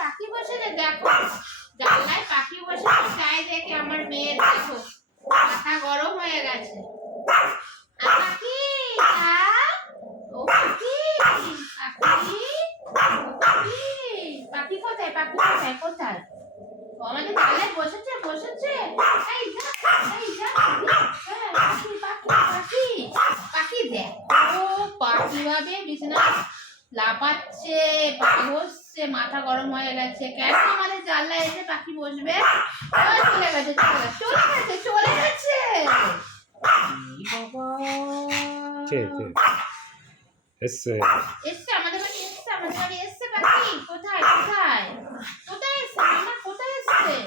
পাখি বসে রে, দেখো জানলায় পাখি বসে, তাই দেখে আমার মেয়ে দেখো মাথা গরম হয়ে গেছে। পাখি ও পাখি পাখি পাখি কোথায়? পাখি কোথায়? কোথায়? আমাদের জানলায় বসেছে বসেছে। এই যা এই যা পাখি পাখি পাখি পাখি দেখো পাখি ভাবে বিছানা লাফাচ্ছে, পা বসছে, মাথা গরম হয়ে গেছে। কেন আমাদের জানলায় এসে পাখি বসবে? চলে গেছে চলে গেছে চলে গেছে চলে গেছে। বাবা এসছে আমাদের বাড়ি, এসছে আমাদের বাড়ি, এসছে পাখি। কোথায়?